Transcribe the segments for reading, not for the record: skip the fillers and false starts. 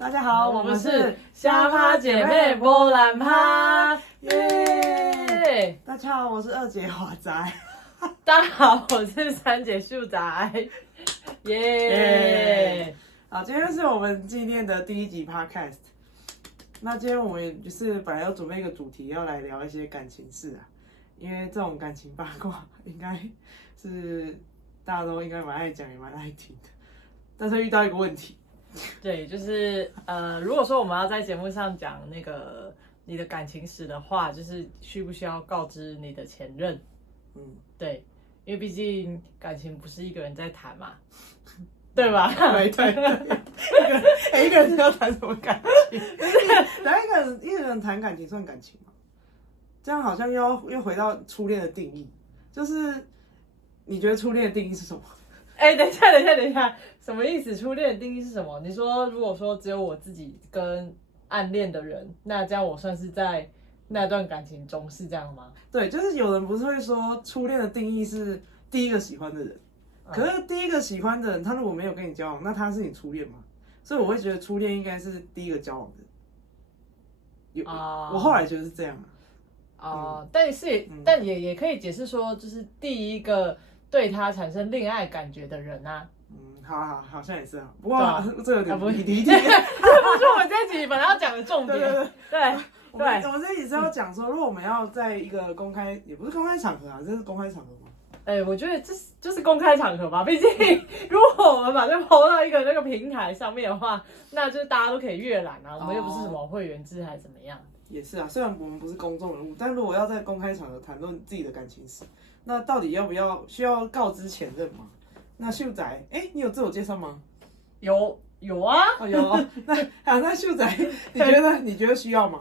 大家好，我们是虾趴姐妹波兰趴，耶！大家好，我是二姐华仔。大家好，我是三姐秀仔，耶！好，今天是我们纪念的第一集 podcast。那今天我们就是本来要准备一个主题，要来聊一些感情事啊，因为这种感情八卦应该是大家都应该蛮爱讲，也蛮爱听的。但是遇到一个问题。对，就是如果说我们要在节目上讲那个你的感情史的话，就是需不需要告知你的前任？对，因为毕竟感情不是一个人在谈嘛，对吧？对，一个人要谈什么感情？一个人谈感情算感情吗？这样好像又回到初恋的定义，就是你觉得初恋的定义是什么？等一下，什么意思？初恋的定义是什么？你说如果说只有我自己跟暗恋的人，那这样我算是在那段感情中，是这样吗？对，就是有人不是会说初恋的定义是第一个喜欢的人，可是第一个喜欢的人他如果没有跟你交往，那他是你初恋吗？所以我会觉得初恋应该是第一个交往的。我后来觉得是这样但也可以解释说，就是第一个对他产生恋爱感觉的人啊。好像也是啊。不过这有点离题。这不是我们这一集本来要讲的重点。对，我们这一集是要讲说，如果我们要在一个公开，也不是公开场合啊，这是公开场合吗？我觉得这就是公开场合吧。毕竟如果我们把这抛到一个那个平台上面的话，那就是大家都可以阅览啊。我们又不是什么会员制还是怎么样。也是啊，虽然我们不是公众人物，但如果要在公开场合谈论自己的感情史，那到底需要告知前任吗？那秀仔，你有自我介绍吗？有啊。有啊。那秀仔，你觉得需要吗？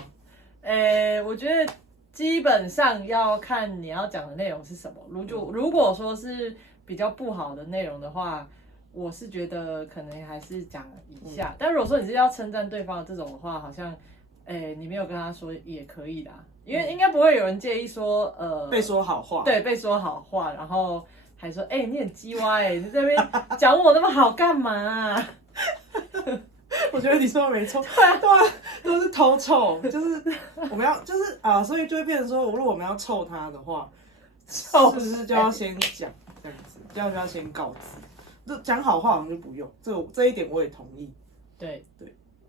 我觉得基本上要看你要讲的内容是什么。如果说是比较不好的内容的话，我是觉得可能还是讲一下。但如果说你是要称赞对方的这种的话，好像你没有跟他说也可以啦，因为应该不会有人介意说被说好话。对，被说好话，然后还说你很鸡歪你在那边讲我那么好干嘛啊？我觉得你说的没错，对啊，都是偷臭，就是我们要所以就会变成说，如果我们要臭他的话，是不是就要先讲这样子，要不要先告知？就讲好话好像就不用，这一点我也同意。对，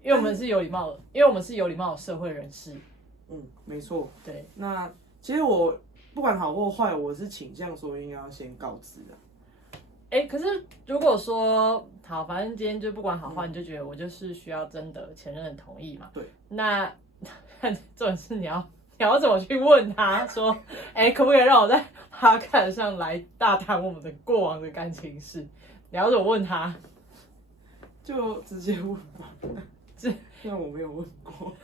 因为我们是有礼貌的，因为我们是有礼貌的社会人士。没错。对，那其实我不管好或坏，我是倾向说应该要先告知的。可是如果说好，反正今天就不管好坏，你就觉得我就是需要征得前任的同意嘛？对。那重点是你要怎么去问他说，可不可以让我在Podcast上来大谈我们的过往的感情史？你要怎么问他？就直接问吧。因为我没有问过。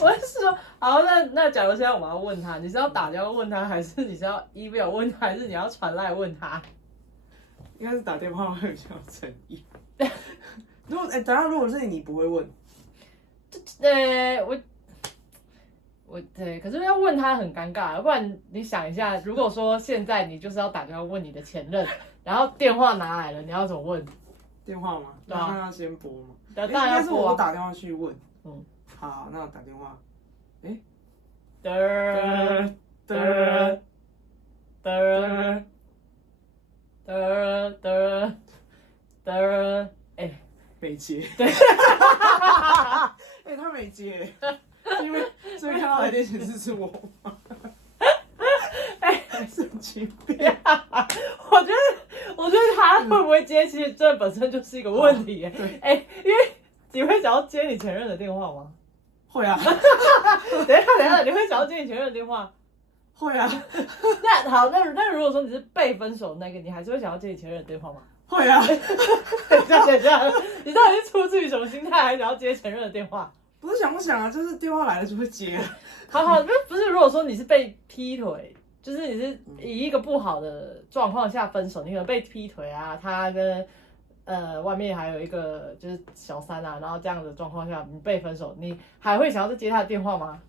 我是说，好，那假如现在我们要问他，你是要打电话问他，还是你是要 email 问他，还是你要传来问他？应该是打电话会比较有诚意。如果等下如果是你不会问，对，可是要问他很尴尬，不然你想一下，如果说现在你就是要打电话问你的前任，然后电话拿来了，你要怎么问？电话吗？那要先拨吗？当然要拨。我打电话去问。好，那我打电话。没接。对。他没接，所以看到来电显示是我吗？神经病。我觉得他会不会接，其实这本身就是一个问题耶。因为你会想要接你前任的电话吗？会啊。等一下，你会想要接你前任的电话？会啊。那如果说你是被分手的那个，你还是会想要接你前任的电话吗？会啊。等一下，你到底是出自于什么心态，还想要接前任的电话？不是想不想啊，就是电话来了就会接。好，不是，如果说你是被劈腿，就是你是以一个不好的状况下分手，你可能被劈腿啊，他跟外面还有一个就是小三啊，然后这样的状况下你被分手，你还会想要再接他的电话吗？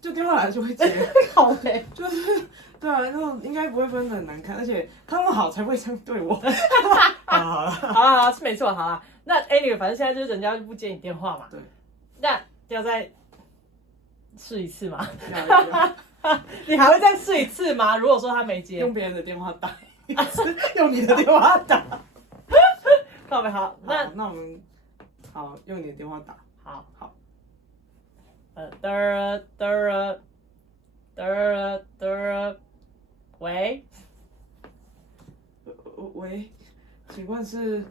就电话来了就会接。好嘞。就是对啊，那种应该不会分得很难看，而且他们好才不会这样对我。好了，是没错，好啦。那 anyway， 反正现在就是人家就不接你电话嘛。对。那要再试一次吗？要你还会再试一次吗？如果说他没接，用别人的电话打一次，用你的电话打。靠北好，那我们好用你的电话打。好。喂。喂，请问是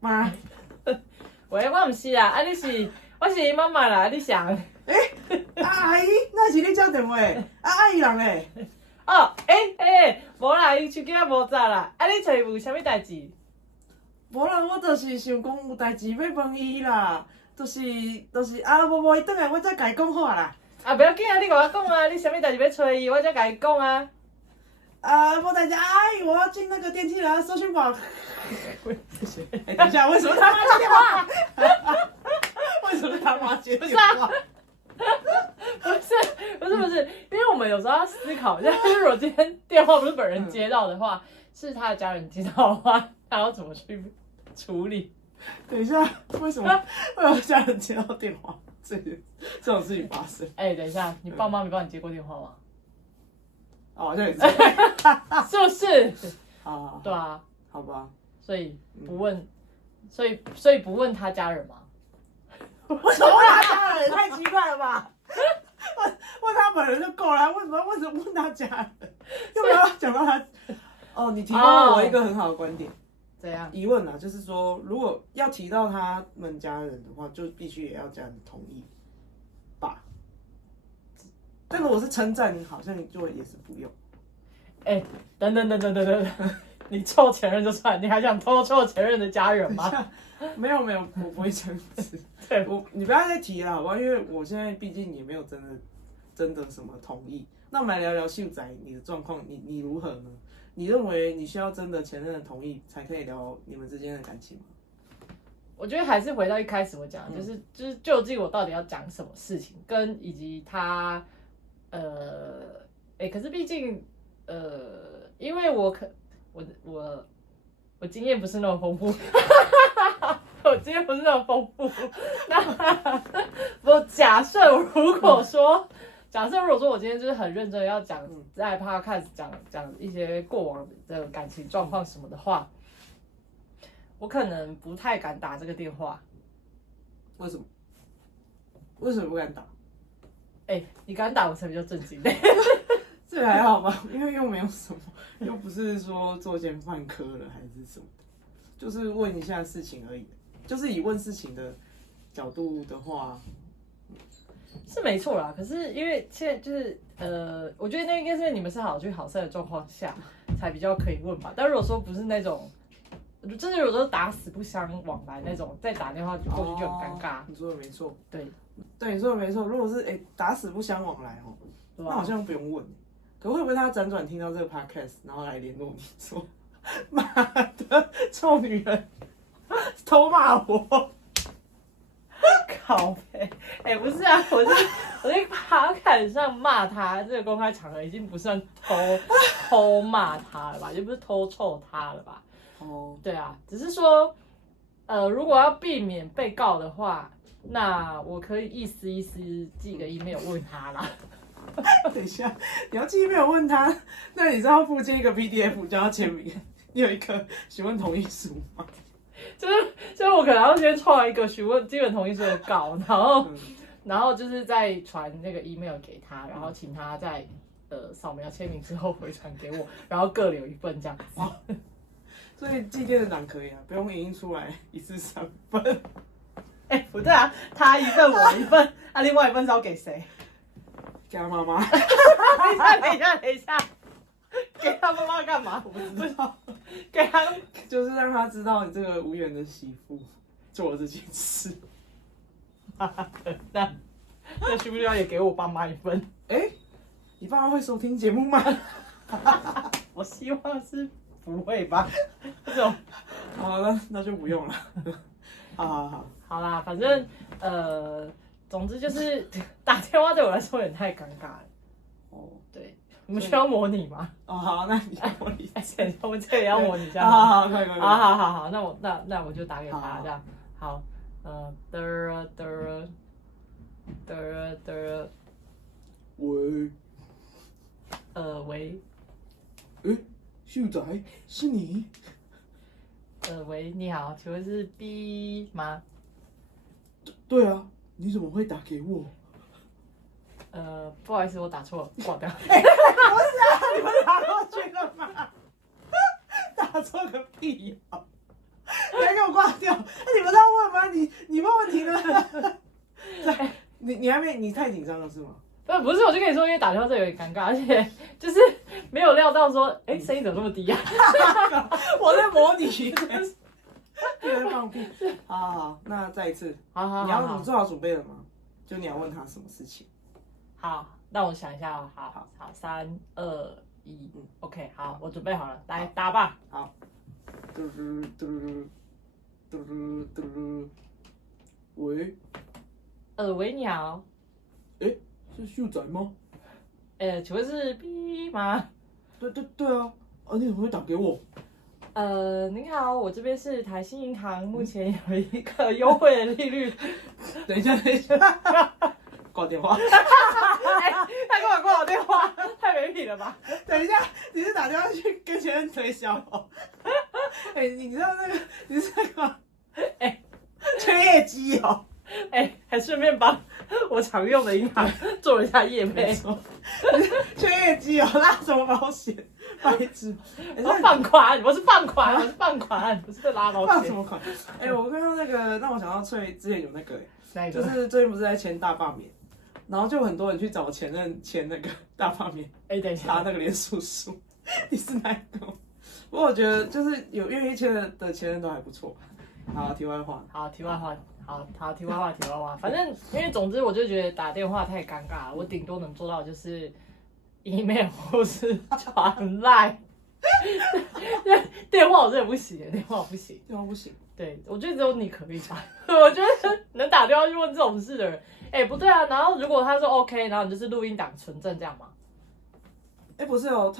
妈？喂，我不是啦，我是妈妈啦，你想？阿姨，那是你接电话？阿姨人嘞？哦，无啦，伊手机啊无载啦。你找伊有啥物代志？无啦，我就是想讲有代志要问伊啦，就是无伊转来我再甲伊讲好啦。不要紧啊，你甲我讲啊，你啥物代志要找伊，我再甲伊讲啊。无代志，阿姨，我要进那个电梯了，搜讯宝。等一下，为什么他妈接电话？为什么他妈接电话？不是，因为我们有时候要思考一下，就是如果今天电话不是本人接到的话，是他的家人接到的话，他要怎么去处理？等一下，为什么会有家人接到电话？这种事情发生？等一下，你爸妈没帮你接过电话吗？好像也是，是不是？好，对啊，好吧。所以不问，所以不问他家人吗？为什么问他家人？也太奇怪了吧！问他本人就够了，为什么问他家人？要不要讲到他？哦，你提供了我一个很好的观点。怎样？疑问啊，就是说，如果要提到他们家人的话，就必须也要家人同意吧？但如果是称赞，好像就也是不用。等，你凑前任就算，你还想偷凑前任的家人吗？没有，我不会这样子。对，你不要再提了，好不好？因为我现在毕竟也没有真的什么同意。那我们来聊聊秀仔你的状况，你如何呢？你认为你需要真的前任的同意才可以聊你们之间的感情吗？我觉得还是回到一开始我讲，就是究竟我到底要讲什么事情，跟以及他，可是毕竟因为我经验不是那么丰富，我经验不是那么丰富。那我假设如果说我今天就是很认真的要讲在 podcast 讲一些过往的感情状况什么的话，我可能不太敢打这个电话。为什么？为什么不敢打？你敢打我才比较震惊。这还好吧，因为又没有什么，又不是说作奸犯科了还是什么的，就是问一下事情而已。就是以问事情的角度的话，是没错啦。可是因为现在就是我觉得那应该是你们是好聚好散的状况下才比较可以问吧。但如果说不是那种，真的有时候打死不相往来那种，再打电话就过去就很尴尬。你说的没错，对，你说的没错。如果是打死不相往来那好像不用问。可会不会他辗转听到这个 podcast， 然后来联络你说，妈的臭女人，偷骂我？靠北，不是啊，我在 podcast 上骂他，这个公开场合已经不算偷骂他了吧，也不是偷臭他了吧？对啊，只是说，如果要避免被告的话，那我可以意思寄个 email 问他啦。等一下，你要寄 email 问他，那你知道附件一个 PDF 叫他签名，你有一个询问同意书吗？就是我可能要先创一个询问基本同意书的稿，然后就是再传那个 email 给他，然后请他在扫描签名之后回传给我，然后各留一份这样子。所以寄电子档可以啊，不用影印出来一次3份。不对啊，他一份我一份，另外一份是要给谁？给他妈妈。等一下，给他妈妈干嘛？我不知道。给他就是让他知道你这个无缘的媳妇做了这件事。那需不需要也给我爸妈一份？你爸妈会收听节目吗？我希望是不会吧。这种好了，那就不用了。好啦，反正总之就是打电话对我来说有点太尴尬了。对，你们需要模拟吗？哦，好，那你要模拟。我们这个也要模拟一下。好，可以。好，那我就打给他好这样。好，喂，喂，秀仔，是你？喂，你好，请问是 B 吗？对啊，你怎么会打给我？不好意思，我打错了，挂掉。不是啊，你们打过去了吗？打错个屁哦！你还给我挂掉？那你们在问吗？你问问题呢？对，你还没，你太紧张了是吗？不是，我就跟你说，因为打电话这有点尴尬，而且就是没有料到说，声音怎么那么低啊？我在模拟，别人放屁。好，那再一次。好，你做好准备了吗？就你要问他什么事情？好，那我想一下哦。好，3、2、1，OK， 好，我准备好了，来打吧。好。嘟嘟嘟嘟嘟嘟，喂。喂，你好。是秀仔吗？请问是 B 吗？对啊，你怎么会打给我？您好，我这边是台新银行，目前有一个优惠的利率。等一下，挂电话。他跟我挂我电话，太没品了吧？等一下，你是打电话去跟前任推销哦？你知道那个你是那个缺业绩哦？还顺便帮我常用的银行做了一下业配。缺业绩哦，拉什么保险？白痴！我放款，我是放款，不是拉保险。放什么款？我看到那个让我想到翠之前有那个，哪一个？就是最近不是在签大罢免，然后就很多人去找前任签那个大罢免，等一下，拿那个连署书。你是哪一个？不过我觉得就是有愿意签的前任都还不错。好，题外话。题外话，反正因为总之我就觉得打电话太尴尬了，我顶多能做到就是 email 或是传 LINE。电话我真的不行，电话不行。对，我觉得只有你可以吧。我觉得能打电话去问这种事的人，不对啊。然后如果他说 OK， 然后你就是录音档存证这样吗？不是哦，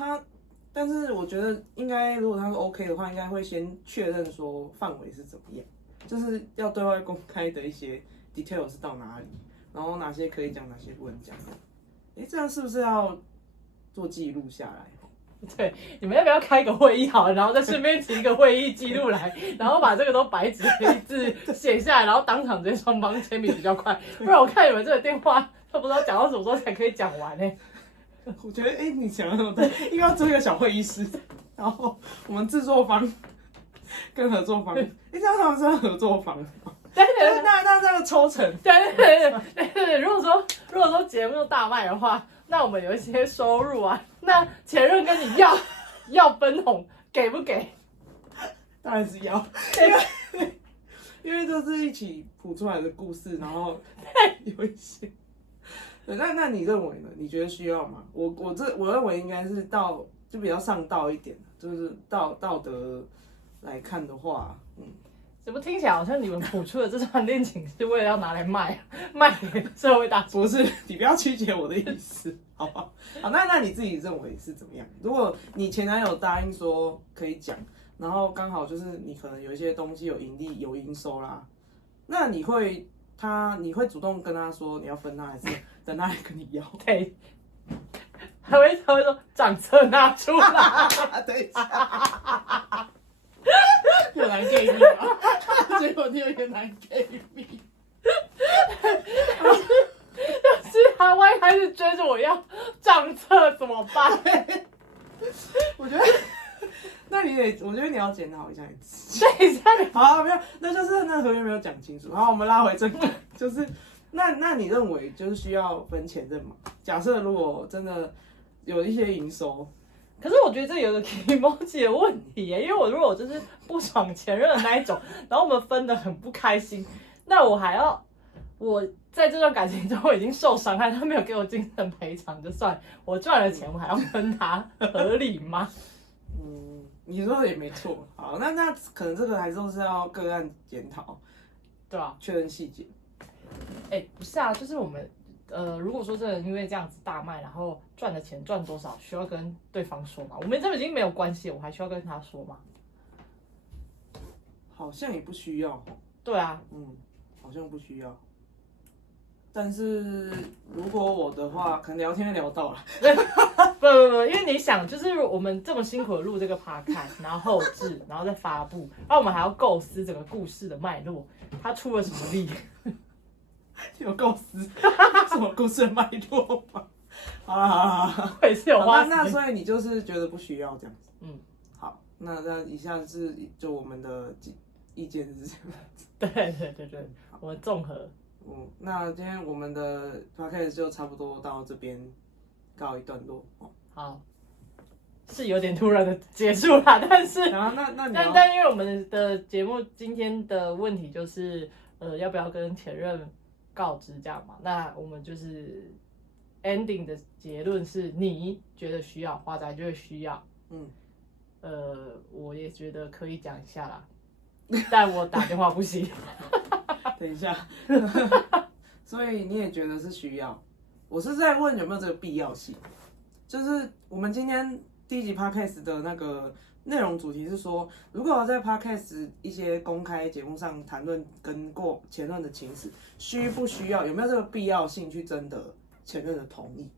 但是我觉得应该，如果他是 OK 的话，应该会先确认说范围是怎么样，就是要对外公开的一些 detail 是到哪里，然后哪些可以讲，哪些不能讲。这样是不是要做记录下来？对，你们要不要开个会议好了，然后再顺便提一个会议记录来，然后把这个都白纸黑字写下来，然后当场直接双方签名比较快，不然我看你们这个电话都不知道讲到什么时候才可以讲完呢。我觉得你讲的那么对，应该要做一个小会议室，然后我们制作方跟合作方，这样他们是合作方。对，那这个抽成，对，如果说节目大卖的话，那我们有一些收入啊，那前任跟你要分红，给不给？当然是要，因为都是一起谱出来的故事，然后有一些。那你认为呢？你觉得需要吗？我认为应该是就比较上道一点，就是道德来看的话，怎么听起来好像你们谱出的这段恋情是为了要拿来卖给社会大众？不是，你不要曲解我的意思，好不好？好，那你自己认为是怎么样？如果你前男友答应说可以讲，然后刚好就是你可能有一些东西有盈利有营收啦，那你会主动跟他说你要分他，还是等他来跟你要？对，他会说账册拿出来。等一下。有人 gay 蜜吗？结果你有点难 gay 蜜。但是他万一开始追着我要账册怎么办？我觉得，我觉得你要检讨一下你自己。对，好，没有，那就是那合约没有讲清楚。好，我们拉回正轨，就是那你认为就是需要分前任吗？假设如果真的有一些营收。可是我觉得这有个 emoji 的问题耶，因为如果我就是不爽前任的那一种，然后我们分得很不开心，那我在这段感情中我已经受伤害，他没有给我精神赔偿就算，我赚了钱我还要分他，合理吗？你说的也没错。好，那可能这个还是要个案检讨，对吧？确认细节。不是啊，就是我们如果说真的因为这样子大卖，然后赚的钱赚多少，需要跟对方说吗？我们这已经没有关系了，我还需要跟他说吗？好像也不需要。对啊，好像不需要。但是如果我的话，可能聊天聊到了。不，因为你想，就是我们这么辛苦的录这个 podcast， 然后后制，然后再发布，然后我们还要构思整个故事的脉络，他出了什么力？有构思什么故事的脉络吗？好啦，我也是有花时间。那所以你就是觉得不需要这样子。好，那以下是就我们的意见是这样子。对，我们综合。那今天我们的 podcast 就差不多到这边告一段落。好，是有点突然的结束啦，但是但因为我们的节目今天的问题就是要不要跟前任告知这样嘛？那我们就是 ending 的结论是你觉得需要，华仔觉得需要，我也觉得可以讲一下啦，但我打电话不行。等一下，所以你也觉得是需要？我是在问有没有这个必要性。就是我们今天第一集 podcast 的那个内容主题是说，如果要在 podcast 一些公开节目上谈论跟过前任的情史，需不需要？有没有这个必要性去征得前任的同意？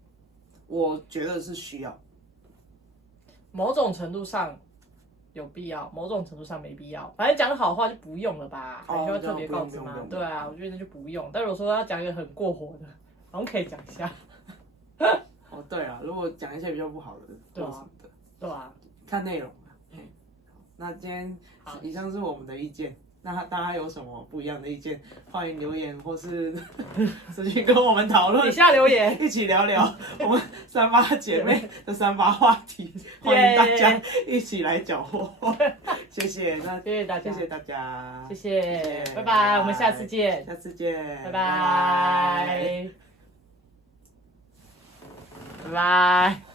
我觉得是需要。某种程度上有必要，某种程度上没必要。反正讲好话就不用了吧，还需要特别告知吗？对啊，我觉得那就不用。但如果说要讲一个很过火的，好像可以讲一下。对啊，如果讲一些比较不好的或什么的，对啊，看内容啊。那今天以上是我们的意见。那大家有什么不一样的意见，欢迎留言或是私信跟我们讨论。底下留言，一起聊聊我们三八姐妹的三八话题，欢迎大家一起来搅和。谢谢，那谢谢大家，谢谢大家，谢谢，拜拜，我们下次见，下次见，拜拜，拜拜。